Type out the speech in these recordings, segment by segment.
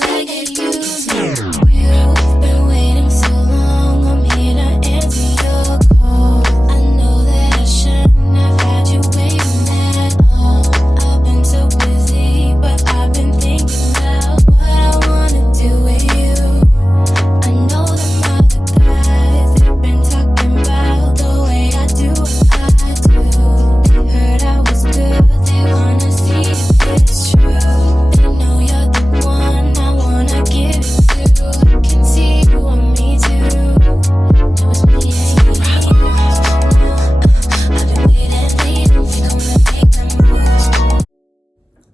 like I used to. You've been waiting so long, I'm here to answer your call. I know that I shouldn't have had you waiting that long. I've been so busy, but I've been thinking about what I wanna do with you. I know them other guys, they've been talking about the way I do what I do. They heard I was good, they wanna see if it's true. They know you're the one I wanna give it to. I can see you want me too. Now it's me and you. I've been waiting, we gonna make that move.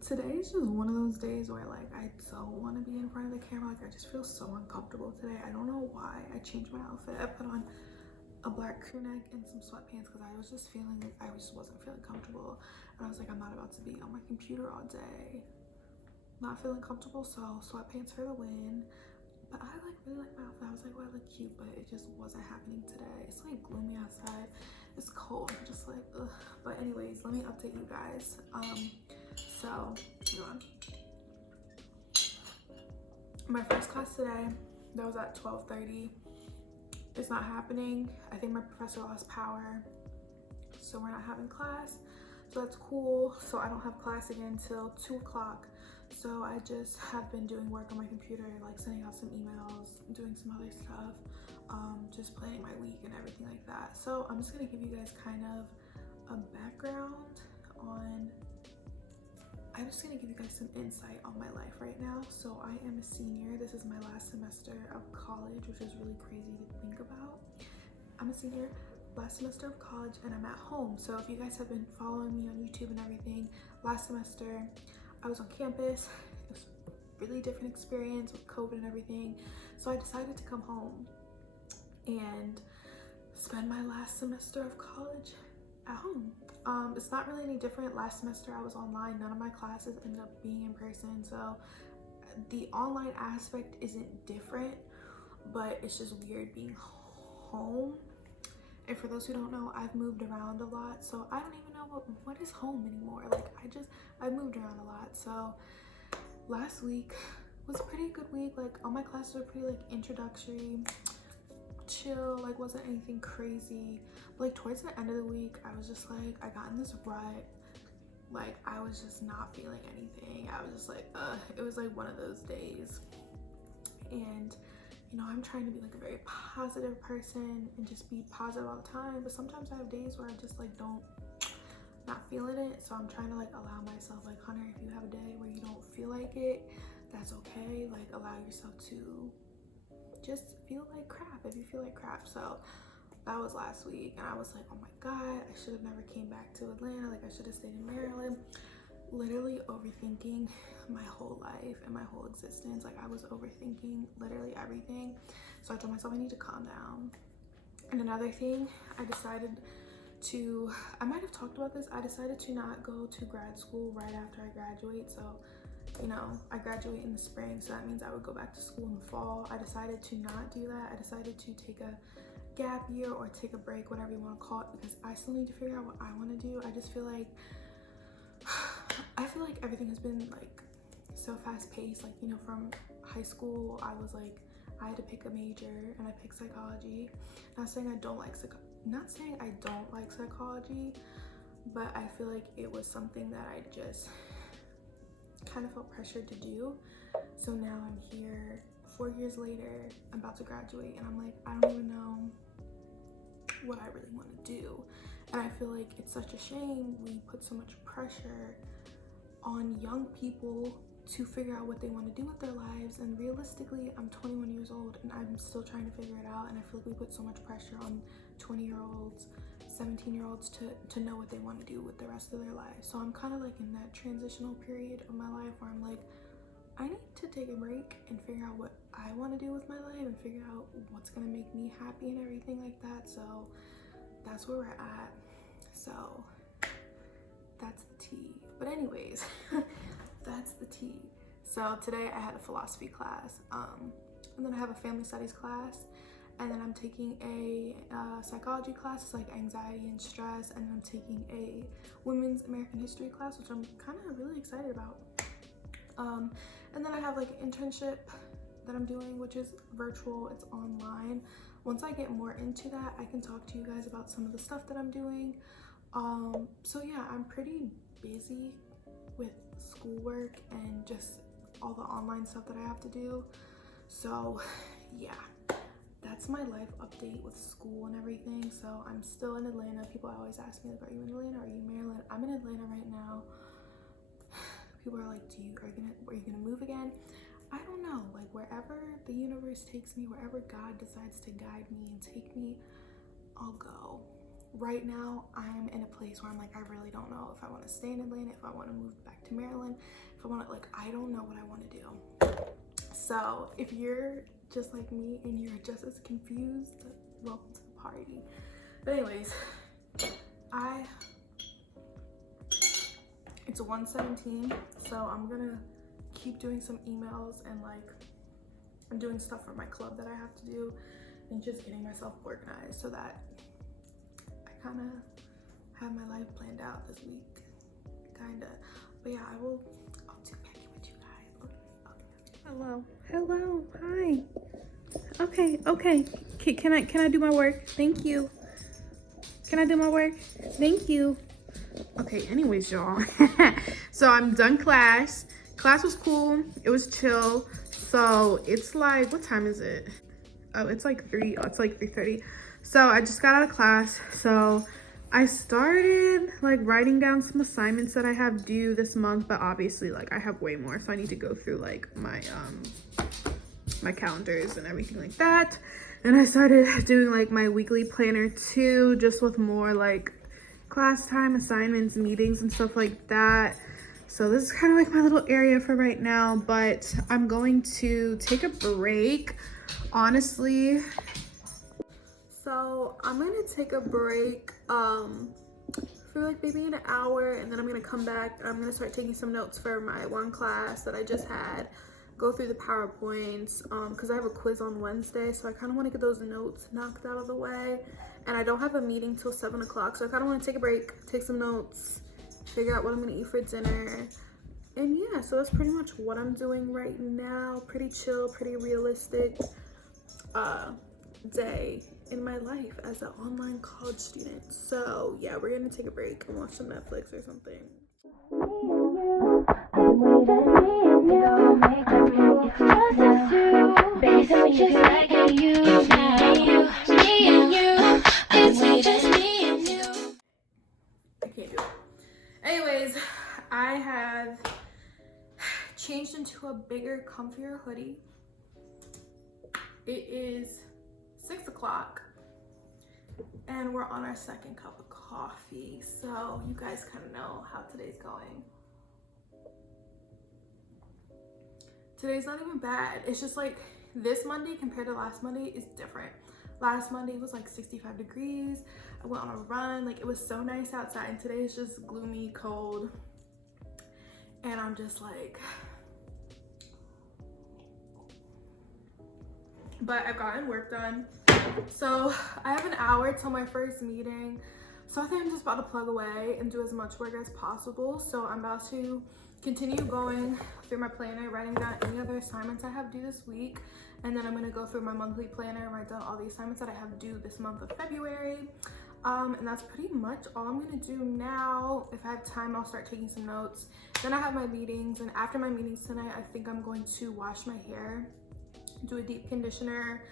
Today is just one of those days where like I don't want to be in front of the camera. Like I just feel so uncomfortable today. I don't know why. I changed my outfit. I put on a black crew neck and some sweatpants because I was just feeling like I just wasn't feeling comfortable. And I was like, I'm not about to be on my computer all day not feeling comfortable, so sweatpants for the win. But I like really like my outfit. I was like, oh, I look cute, but it just wasn't happening today. It's like gloomy outside. It's cold. I'm just like, ugh. But anyways, let me update you guys. So my first class today, that was at 12:30. It's not happening. I think my professor lost power, so we're not having class. So that's cool. So I don't have class again till 2 o'clock. So I just have been doing work on my computer, like sending out some emails, doing some other stuff, just planning my week and everything like that. So I'm just gonna give you guys kind of a background on, I'm just gonna give you guys some insight on my life right now. So I am a senior. This is my last semester of college, which is really crazy to think about. I'm a senior, last semester of college, and I'm at home. So if you guys have been following me on YouTube and everything, last semester I was on campus. It was a really different experience with COVID and everything. So I decided to come home and spend my last semester of college at home. It's not really any different. Last semester I was online. None of my classes ended up being in person. So the online aspect isn't different, but it's just weird being home. And for those who don't know, I've moved around a lot, so I don't even know what is home anymore. Like I moved around a lot. So last week was a pretty good week. Like all my classes were pretty like introductory, chill, like wasn't anything crazy. But like towards the end of the week, I was just like, I got in this rut. Like I was just not feeling anything. I was just like, it was like one of those days. And you know, I'm trying to be like a very positive person and just be positive all the time, but sometimes I have days where I just like not feeling it. So I'm trying to like allow myself, like, Hunter, if you have a day where you don't feel like it, that's okay. Like allow yourself to just feel like crap if you feel like crap. So that was last week, and I was like, oh my god, I should have never came back to Atlanta. Like I should have stayed in Maryland. Literally overthinking my whole life and my whole existence. Like I was overthinking literally everything. So I told myself I need to calm down. And another thing, I might have talked about this, I decided to not go to grad school right after I graduate. So, you know, I graduate in the spring, so that means I would go back to school in the fall. I decided to not do that. I decided to take a gap year or take a break, whatever you want to call it, because I still need to figure out what I want to do. I just feel like everything has been like so fast paced. Like, you know, from high school, I was like, I had to pick a major and I picked psychology. Not saying I don't like psychology, but I feel like it was something that I just kind of felt pressured to do. So now I'm here 4 years later, I'm about to graduate, and I'm like, I don't even know what I really want to do. And I feel like it's such a shame we put so much pressure on young people to figure out what they want to do with their lives. And realistically, I'm 21 years old and I'm still trying to figure it out. And I feel like we put so much pressure on 20-year-olds, 17-year-olds to know what they want to do with the rest of their lives. So I'm kind of like in that transitional period of my life where I'm like, I need to take a break and figure out what I want to do with my life and figure out what's going to make me happy and everything like that. So that's where we're at. So that's the tea. But anyways, that's the tea. So today I had a philosophy class, and then I have a family studies class, and then I'm taking a psychology class. It's like anxiety and stress, and then I'm taking a women's American history class, which I'm kind of really excited about. And then I have like an internship that I'm doing, which is virtual, it's online. Once I get more into that, I can talk to you guys about some of the stuff that I'm doing. So yeah, I'm pretty busy with schoolwork and just all the online stuff that I have to do. So yeah, that's my life update with school and everything. So I'm still in Atlanta. People always ask me like, are you in Atlanta, are you in Maryland? I'm in Atlanta right now. People are like, are you gonna move again? I don't know, like wherever the universe takes me, wherever God decides to guide me and take me, I'll go. Right now, I'm in a place where I'm like, I really don't know if I want to stay in Atlanta, if I want to move back to Maryland, if I want to, like, I don't know what I want to do. So if you're just like me and you're just as confused, welcome to the party. But anyways, it's 1:17, so I'm gonna keep doing some emails and like I'm doing stuff for my club that I have to do and just getting myself organized so that I kind of have my life planned out this week, kind of. But yeah, I'll tune back in with you guys. Okay. Hello, hi. Okay. Can I do my work? Thank you. Can I do my work? Thank you. Okay, anyways, y'all. So I'm done class. Class was cool. It was chill. So it's like, what time is it? Oh, it's like 3:30. So I just got out of class. So I started like writing down some assignments that I have due this month, but obviously like I have way more. So I need to go through like my calendars and everything like that. And I started doing like my weekly planner too, just with more like class time, assignments, meetings, and stuff like that. So this is kind of like my little area for right now, but I'm going to take a break, honestly. So I'm gonna take a break for like maybe an hour, and then I'm gonna come back and I'm gonna start taking some notes for my one class that I just had, go through the PowerPoints, because I have a quiz on Wednesday, so I kind of want to get those notes knocked out of the way. And I don't have a meeting till 7 o'clock, so I kind of want to take a break, take some notes, figure out what I'm gonna eat for dinner. And yeah, so that's pretty much what I'm doing right now. Pretty chill, pretty realistic day in my life as an online college student. So yeah, we're gonna take a break and watch some Netflix or something. I can't do it. Anyways, I have changed into a bigger, comfier hoodie. It is 6 o'clock and we're on our second cup of coffee, so you guys kind of know how today's going. Today's not even bad. It's just like this Monday compared to last Monday is different. Last Monday was like 65 degrees. I went on a run, like it was so nice outside, and today is just gloomy, cold, and I'm just like, but I've gotten work done. So I have an hour till my first meeting, so I think I'm just about to plug away and do as much work as possible. So I'm about to continue going through my planner, writing down any other assignments I have due this week, and then I'm gonna go through my monthly planner and write down all the assignments that I have due this month of February. And that's pretty much all I'm gonna do now. If I have time, I'll start taking some notes. Then I have my meetings, and after my meetings tonight, I think I'm going to wash my hair, do a deep conditioner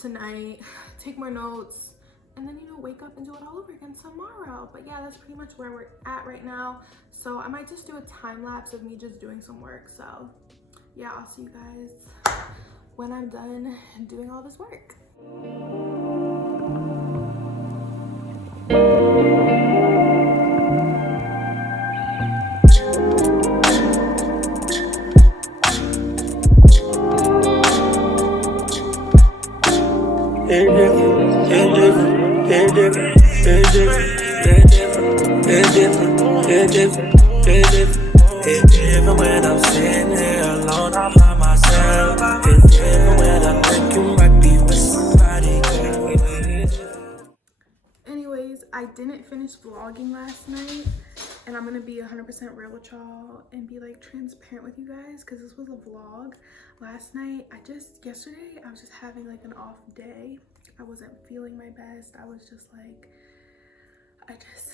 tonight, take more notes, and then, you know, wake up and do it all over again tomorrow. But yeah, that's pretty much where we're at right now. So I might just do a time lapse of me just doing some work. So yeah, I'll see you guys when I'm done doing all this work. It's different when I'm sitting here alone all by myself. It's different when I'm thinking right beef with somebody. Anyways, I didn't finish vlogging last night and I'm gonna be 100% real with y'all and be like transparent with you guys, because this was a vlog last night. Yesterday I was just having like an off day. I wasn't feeling my best. I was just like, I just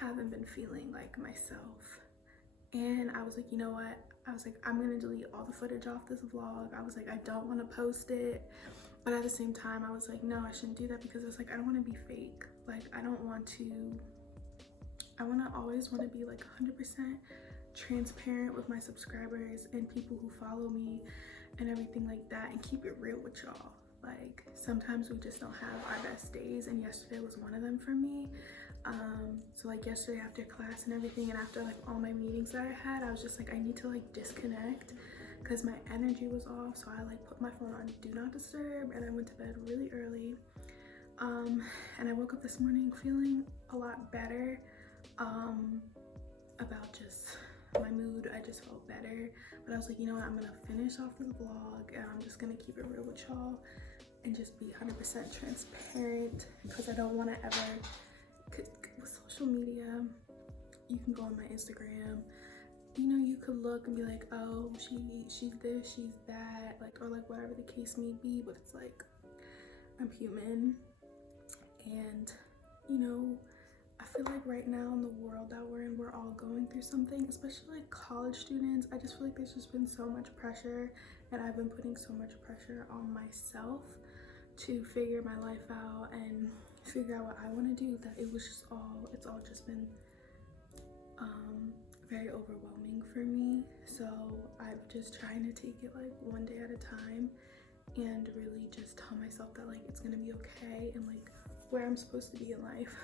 haven't been feeling like myself. And I was like, you know what? I was like, I'm gonna delete all the footage off this vlog. I was like, I don't want to post it. But at the same time, I was like, no, I shouldn't do that, because it's like, I don't want to be fake. Like, I always want to be like 100% transparent with my subscribers and people who follow me and everything like that, and keep it real with y'all. Like, sometimes we just don't have our best days, and yesterday was one of them for me. So like yesterday after class and everything, and after like all my meetings that I had, I was just like, I need to like disconnect, because my energy was off. So I like put my phone on do not disturb, and I went to bed really early. And I woke up this morning feeling a lot better about just my mood. I just felt better. But I was like, you know what, I'm gonna finish off this vlog, and I'm just gonna keep it real with y'all and just be 100% transparent, because I don't want to ever, with social media, you can go on my Instagram, you know, you could look and be like, oh, she's this, she's that, like, or like whatever the case may be. But it's like, I'm human, and you know, I feel like right now in the world that we're in, we're all going through something, especially like college students. I just feel like there's just been so much pressure, and I've been putting so much pressure on myself to figure my life out and figure out what I want to do, that it's all just been very overwhelming for me. So I'm just trying to take it like one day at a time, and really just tell myself that like it's gonna be okay, and like where I'm supposed to be in life,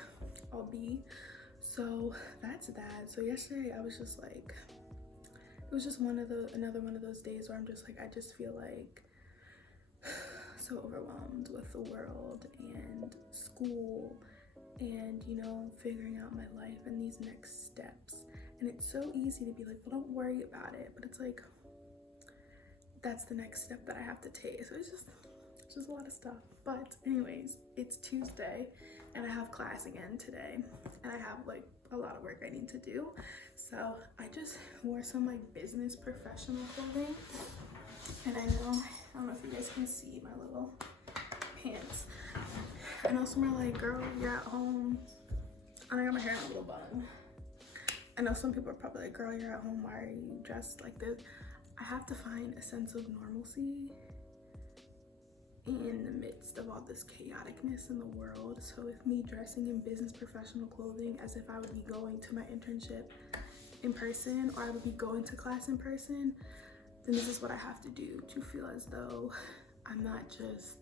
I'll be. So that's that. So yesterday I was just like, it was just another one of those days where I'm just like, I just feel like so overwhelmed with the world and school, and you know, figuring out my life and these next steps. And it's so easy to be like, well, don't worry about it, but it's like, that's the next step that I have to take. So it's just a lot of stuff. But anyways, it's Tuesday and I have class again today, and I have like a lot of work I need to do. So I just wore some like business professional clothing, and I don't know if you guys can see my little pants. I know some are like, girl, you're at home. I got my hair in a little bun. I know some people are probably like, girl, you're at home, why are you dressed like this? I have to find a sense of normalcy in the midst of all this chaoticness in the world. So with me dressing in business professional clothing as if I would be going to my internship in person, or I would be going to class in person, then this is what I have to do to feel as though I'm not just,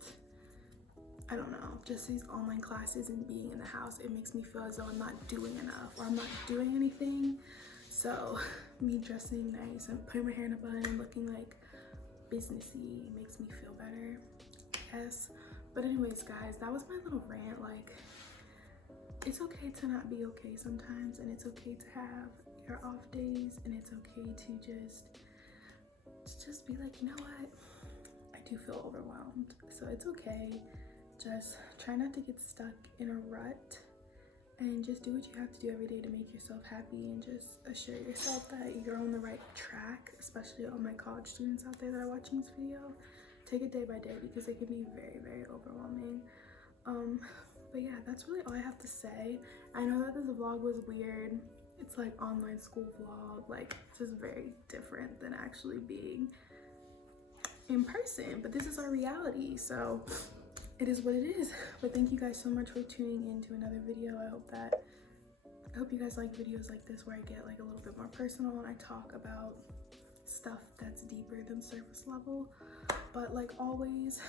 I don't know, just these online classes and being in the house. It makes me feel as though I'm not doing enough, or I'm not doing anything. So me dressing nice and putting my hair in a bun and looking like businessy makes me feel better, yes. But anyways, guys, that was my little rant. Like, it's okay to not be okay sometimes, and it's okay to have your off days, and it's okay to just be like, you know what, I do feel overwhelmed. So it's okay. Just try not to get stuck in a rut, and just do what you have to do every day to make yourself happy, and just assure yourself that you're on the right track, especially all my college students out there that are watching this video. Take it day by day, because it can be very, very overwhelming. But yeah, that's really all I have to say. I know that this vlog was weird. It's like online school vlog, like it's just very different than actually being in person, but this is our reality, so it is what it is. But thank you guys so much for tuning in to another video. I hope you guys like videos like this, where I get like a little bit more personal and I talk about stuff that's deeper than surface level. But like always,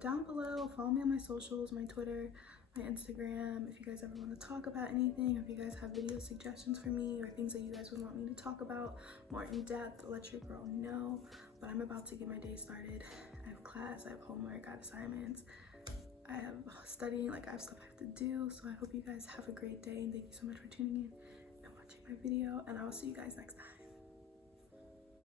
down below, follow me on my socials, my Twitter, my Instagram, if you guys ever want to talk about anything, or if you guys have video suggestions for me, or things that you guys would want me to talk about more in depth, let your girl know. But I'm about to get my day started. I have class, I have homework, I have assignments, I have studying, like I have stuff I have to do. So I hope you guys have a great day, and thank you so much for tuning in and watching my video, and I will see you guys next time.